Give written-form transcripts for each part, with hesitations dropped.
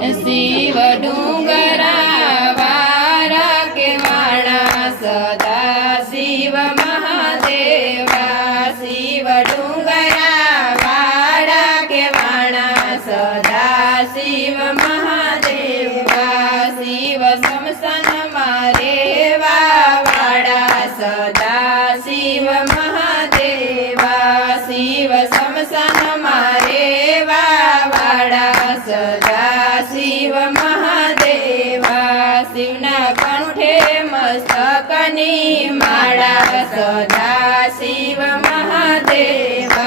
शिव डूंगरा वारा के वाणा सदा शिव महादेवा शिव डूंगरा वाड़ा के वाणा सदा शिव महादेवा शिव समसन मारे वाड़ा सदा शिव महादेवा शिव समसन मारे वाड़ा सदा शिव महादेवा शिवना कंठे मस्तकनी माळा सदा शिव महादेवा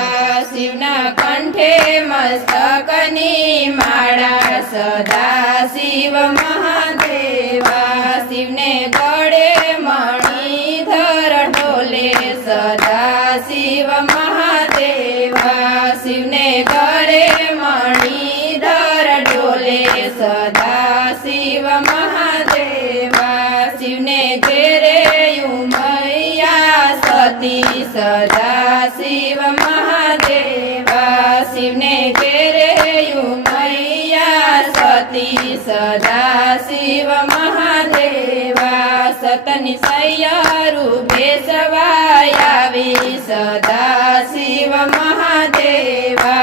शिवना कंठे मस्तकनी माळा सदा शिव महादेवा शिवने गळे मणिधर डोले सदा शिव महादेवा शिवने गळे मणिधर डोले सदा शिव महादेवा शिवने घेरे उमैया सती सदा शिव महादेवा शिवने घेरे उमैया सती सदा शिव महादेवा सतनी सैयारू बेसवायावी सदा शिव महादेवा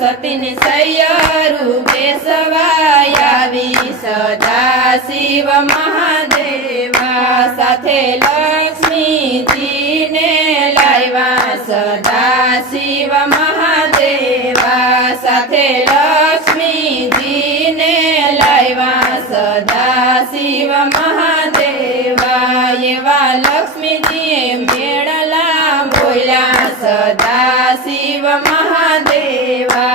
सतनी सैयारू बेसवायावी सदा शिव महादेवा साथे लक्ष्मी जी ने लायवा सदा शिव महादेवा साथे लक्ष्मी जी ने लायवा सदा शिव महादेवा एवा लक्ष्मी जी मेळला बोल्या सदा शिव महादेवा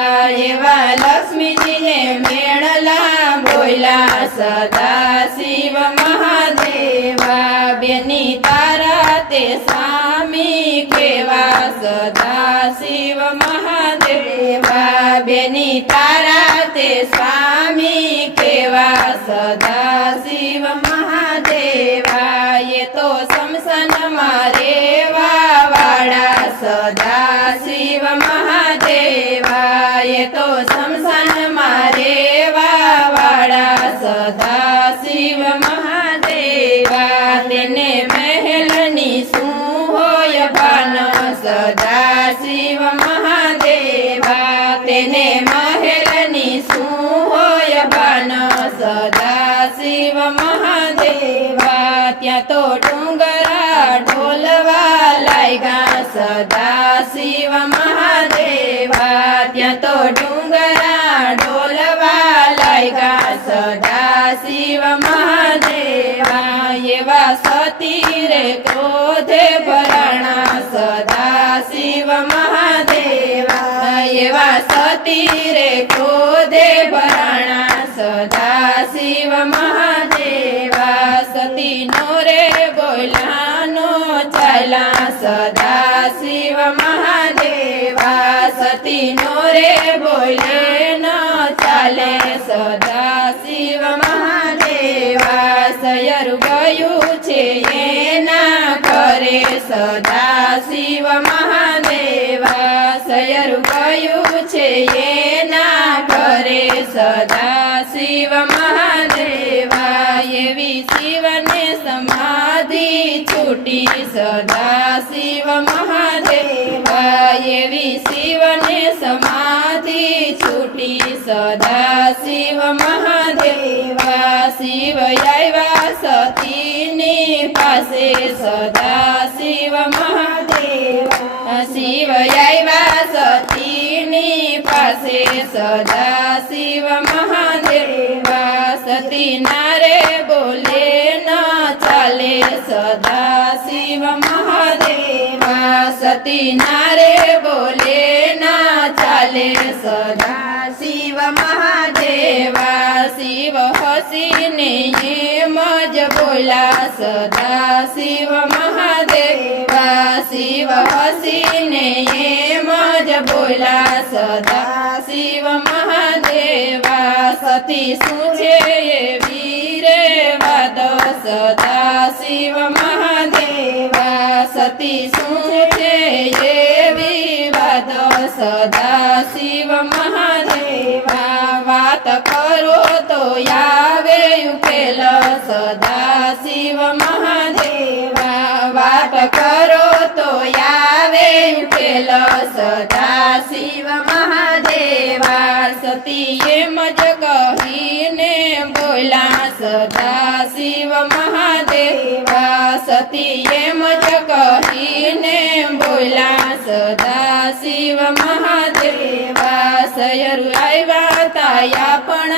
एवा लक्ष्मी जी ने मेळला बोल्या सदा शिव महादेवा बेनी तारा ते स्वामी केवा सदा शिव महादेवा बेनी तारा ते स्वामी केवा सदा शिव महादेवा ये तो समसन मारे वाड़ा सदा शिव महादेवा ये तो समसन मारे वाड़ा सदा शिव महादेवा तेने महलनी सुहोय बान सदा शिव महादेवा तेने महलनी सुहोय बान सदा शिव महादेवा त्या तो डूंगरा ढोलवा लायगा सदा शिव महादेवा त्या तो डूंगरा ढोलवा लायगा सदा शिव महादेवा एवा सती रे क्रोधे भरणा सदा शिव महादेवा एवा सती रे क्रोधे भरणा सदा शिव महादेवा सती नो रे बोलानो चला सदा शिव महादेवा सती नो रे बोले न चाले सदा शिव महादेवा सयर गयु छे एना करे सदा शिव महादेवा सयर गयु छे एना करे सदा शिव महादेवा एवी शिवने समाधि छूटी सदा शिव महादेवा एवी शिवने समाधि छूटी सदा शिव महादेवा शिव आयवा सतीनी पासे सदा शिव महादेवा शिव आयवा सतीनी पासे सदा शिव महादेवा सती नारे बोले न चाले सदा शिव महादेवा सती नारे बोले न चाले सदा शिव महादेवा शिव हसीने ये मज बोला सदा शिव महादेवा शिव हसीने ये मज बोला सदा शिव महादेवा सती सूझे ये वीरे वाद सदा शिव महादेवा सती सूझे ये विवाद सदा शिव महादेवा વાત કરો તો તો આવે ઉકેલ સદા શિવ મહાદેવા વાત કરો તો આવે ઉકેલ સદા શિવ મહાદેવા સતી એમ જ કહીને બોલ્યા સદા શિવ મહાદેવા સતી એમ જ કહીને બોલ્યા સદા શિવ મહાદેવા સયરુ આવ્યા તાયા પણ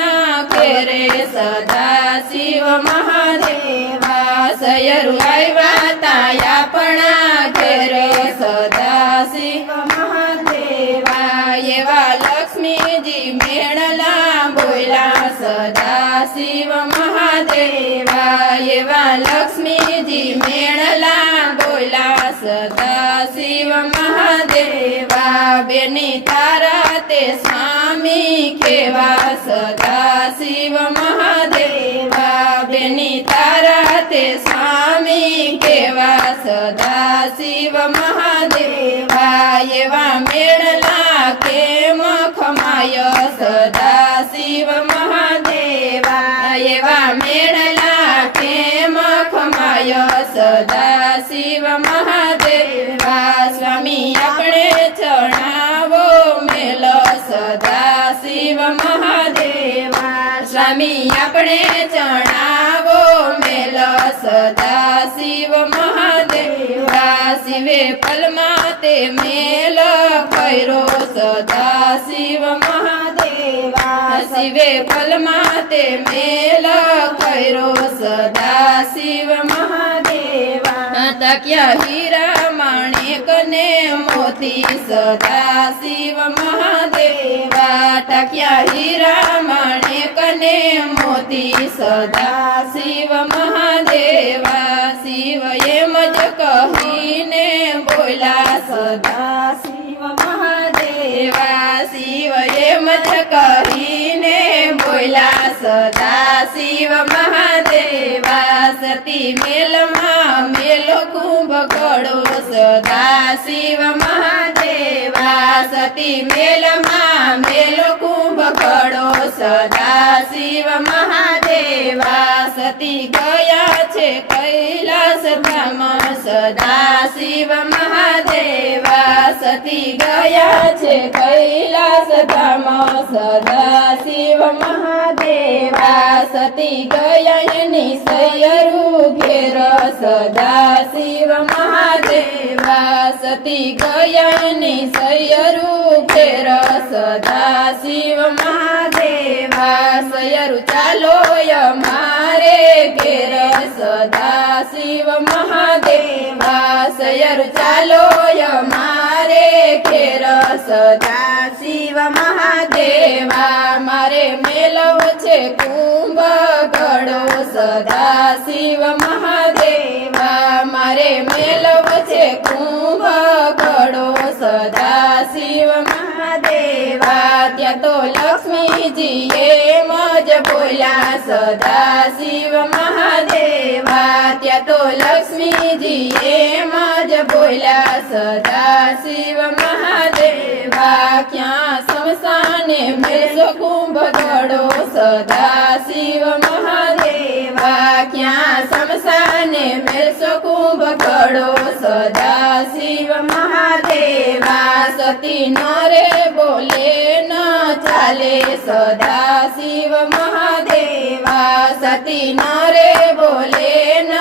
ઘેરે સદા શિવ મહાદેવા સયરુ આવ્યા તાયા પણ ઘેરે સદા શિવ મહાદેવા એવા લક્ષ્મીજી મેળલા બોલ્યા સદા શિવ મહાદેવા એવા લક્ષ્મીજી મેળલા બોલ્યા સદા શિવ મહાદેવા બેની તારા તે સ્વામી કેવા સદા શિવ મહાદેવા બેની તારા તે સ્વામી કેવા સદા શિવ મહાદેવા એવા મેળલા કેમ ખમાય સદા શિવ મહાદેવા એવા મેળલા કેમ ખમાય સદા શિવ મહાદેવા સ્વામી આપણે ચણાવો મેલ સદા શિવ મહાદેવા સ્વામી આપણે ચણાવો મેલ સદા શિવ મહાદેવા શિવે પલમાં તે મેલ કર્યો સદા શિવ મહાદેવા શિવે પલમાં તે મેલ કર્યો સદા શિવ મહાદેવા તક્યા હીરા માણેકને મોતી સદા શિવ મહાદેવા ટક્યા હીરા માણેકને મોતી સદા શિવ મહાદેવા શિવ એમ જ કહીને બોલ્યા સદા શિવ મહાદેવા શિવ એમ જ કહીને બોલ્યા સદા શિવ મહાદેવા સતી મેલમાં મેલો કુંભ ગળો સદા શિવ મહાદેવા સતી મેલમાં મેલો કુંભ ગળો સદા શિવ મહાદેવા સતી ગયા છે કૈલાસ ધામ સદા શિવ મહાદેવા સતી ગયા છે કૈલાસ ધામ સદા શિવ મહાદેવા સતી ગયા એની સૈયરુ ઘેર સદા શિવ મહાદેવા સતી ગયા એની સૈયરુ ઘેર સદા શિવ મહાદેવા સૈયરુ ચાલો અમારે ઘેર સદા શિવ મહાદેવા સૈયરુ ચાલો અમારે ઘેર સદા શિવ મહાદેવા મારે મેલવ છે કુંભ ગળો સદા શિવ મહાદેવા મારે મેલવ છે કુંભ ગળો સદા શિવ મહાદેવા ત્યાં તો લક્ષ્મીજી એમ જ બોલ્યા સદા શિવ મહાદેવા ત્યાં તો લક્ષ્મીજી એમ જ બોલ્યા સદા શિવ મહાદેવા ક્યાં સમસાને મેળો કુંભ ગળો સદા શિવ મહાદેવા ક્યાં સમસાને મેળો કુંભ ગળો સદા શિવ મહાદેવા સતી નરે બોલે ન ચાલે સદા શિવ મહાદેવા સતી નરે બોલે ન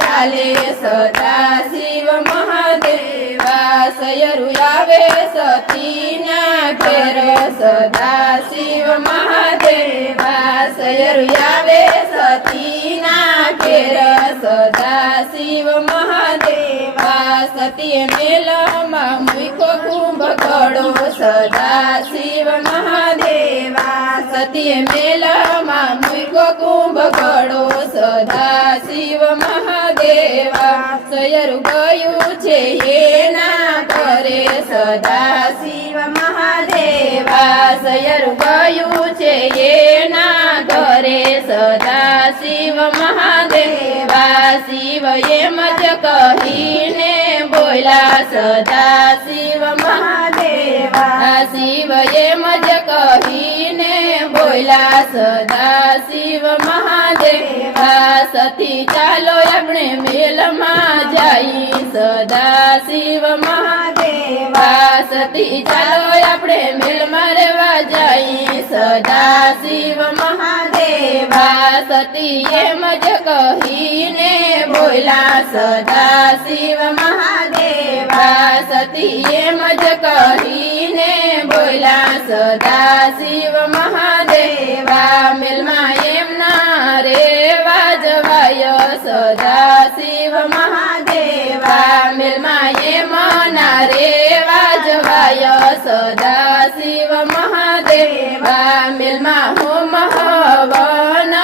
ચાલે સદા શિવ મહાદેવા સયરુ આવે સતી ના ઘેર સદા શિવ મહાદેવા સયરુ આવે સતી ના ઘેર સદા શિવ મહાદેવા સતી મેલમાં મૂકો કુંભ ગળો સદા શિવ મહાદેવા સતી મેલમાં મૂકો કુંભ ગળો સદા શિવ મહાદેવા સયરુ ગયું છે એના ઘરે સદા શિવ મહાદેવા સયરુ ગયું છે એના ઘરે સદા શિવ મહાદેવા શિવ એમ જ કહીને બોલ્યા સદા શિવ મહાદેવ મહાદેવા શિવ એમ જ કહીને બોલ્યા સદા શિવ મહાદેવા સતી ચાલો આપણે મેલમાં જઈ સદા શિવ મહાદેવા સતી ચાલો આપણે મેલમાં રહેવા જઈ સદા શિવ મહાદેવા સતી એમ જ કહીને બોલ્યા સદા શિવ મહાદેવા સતી એમ જ કહીને બોલ્યા સદા શિવ મહાદેવા મેલમાં એમના રેવા જવાય સદા શિવ મહાદેવા મેલમાં એમના રેવા જવાય સદા શિવ મહાદેવા મેલમાં હોમ હવન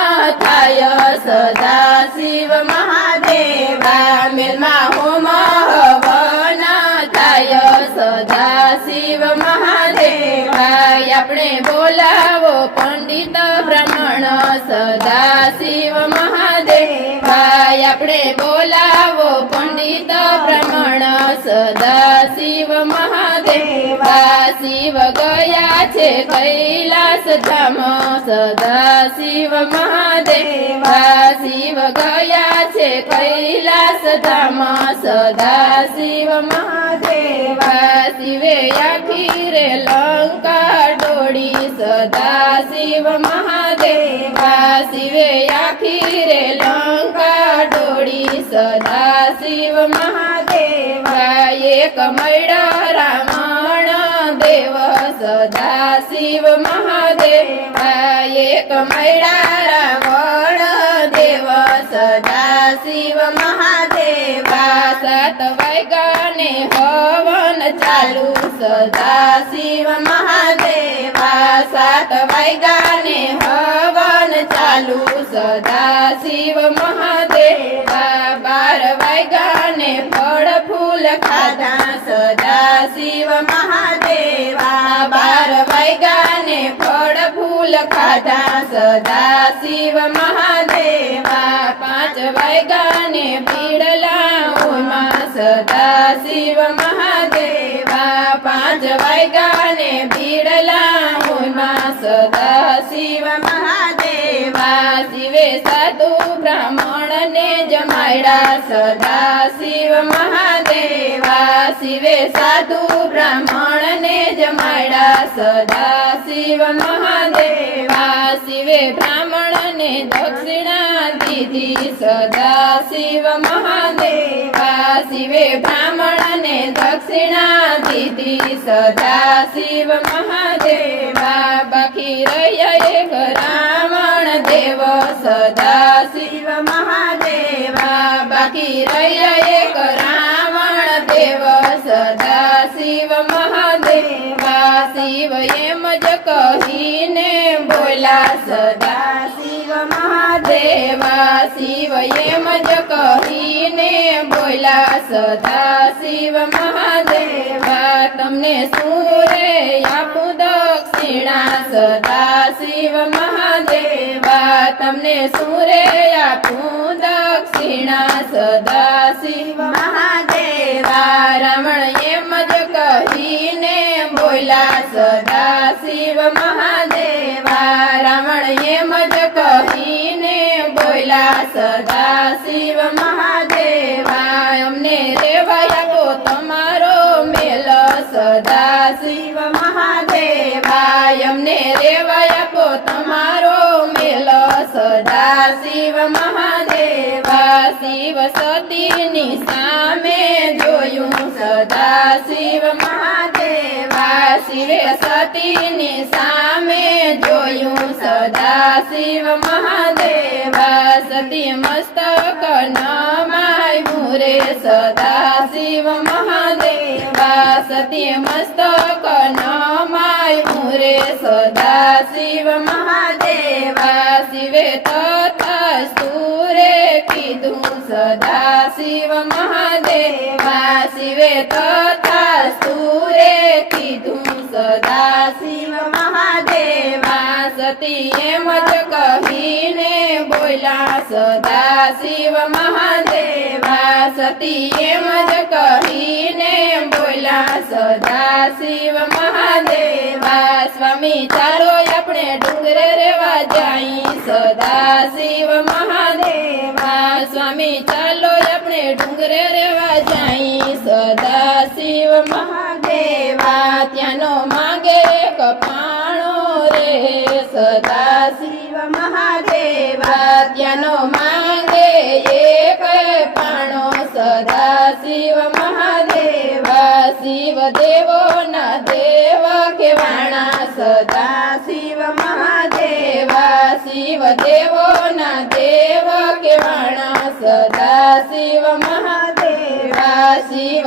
થાય સદા શિવ મહાદેવા મેલમાં હોમ હવન થાય સદા શિવ મહાદેવા આપણે બોલાવો પંડિત બ્રાહ્મણ સદા શિવ મહાદેવા આપણે બોલાવો પંડિત બ્રાહ્મણ સદા શિવ મહાદેવા શિવ ગયા છે કૈલાસ ધામ સદા શિવ મહાદેવા શિવ ગયા છે કૈલાસ ધામ સદા શિવ મહાદેવા શિવે આખી રે લંકા ડોળી સદા શિવ મહાદેવા શિવે આખી રે લંકા ડોળી સદા શિવ મહાદેવા એક મળ્યા રાવણ દેવ સદા શિવ મહાદેવા એક મળ્યા રાવણ દેવ સદા શિવ મહાદેવા 7 વાગ્યાને હવન ચાલુ સદા શિવ મહાદેવા 7 વાગ્યાને હવન ચાલુ સદા શિવ મહાદેવા 12 વાગ્યાને ફળ ફૂલ ખાધા સદા શિવ મહાદેવા 12 વાગ્યાને ફળ ફૂલ ખાધા સદા શિવ મહાદેવા 5 વાગ્યાને પીડલા ઓમાં સદા શિવ મહાદેવા 5 વાગ્યાને પીડલા ઓમાં સદા શિવ મહાદેવા શિવે સાધુ બ્રાહ્મણને જમાડ્યા સદા શિવ મહાદેવા શિવે સાધુ બ્રાહ્મણને જમાડ્યા સદા શિવ મહાદેવા શિવે બ્રાહ્મણને દક્ષિણા દીધી સદા શિવ મહાદેવા શિવે બ્રાહ્મણને દક્ષિણા દીધી સદા શિવ મહાદેવા બાકી રહ્યા એક રાવણ દેવ સદા શિવ મહાદેવા બાકી રહ્યા એક રાવણ દેવ સદા શિવ મહાદેવા શિવ એમ જ કહીને બોલ્યા સદા શિવ મહાદેવા શિવ એમ જ કહીને બોલ્યા સદા શિવ મહાદેવા તમને શું રે આપું દક્ષિણા સદા શિવ મહાદેવા તમને શું રે આપું દક્ષિણા સદા શિવ મહાદેવા રાવણ એમ જ કહીને બોલ્યા સદા શિવ મહાદેવા રાવણ એમ જ કહીને બોલ્યા સદા શિવ મહાદેવા અમને રેવાય આપો તમારો મેલ સદા શિવ મહાદેવા અમને રેવાય આપો તમારો મેલ સદા શિવ મહાદેવા શિવ સતીની સામે જોયું સદા શિવ મહાદેવા શિવે સતીની સામે જોયું સદા શિવ મહાદેવા સતી મસ્તક નમાય મુરે સદા શિવ મહાદેવા સતી મસ્તક નમાય મુરે સદા શિવ મહાદેવા શિવે તથાસ્તુ રે કીધું સદા શિવ મહાદેવા શિવે તથાસ્તુ રે કીધું સદા શિવ મહાદેવા સતી એમ જ કહીને બોલ્યા સદા શિવ મહાદેવા સતી એમ જ કહીને બોલ્યા સદા શિવ મહાદેવા સ્વામી ચાલો આપણે ડુંગરે રેવા જાય સદા શિવ મહાદેવા સ્વામી ચાલો આપણે ડુંગરે રેવા જાય સદા શિવ મહાદેવા ત્યાંનો માંગે એક પાણો રે સદા શિવ મહાદેવા ત્યાંનો માંગે એક પાણો સદા શિવ મહાદેવા શિવ દેવો ના દેવ કેવાણા સદા શિવ મહાદેવા શિવ દેવો ના દેવ કેવાણા સદા શિવ મહાદેવા શિવ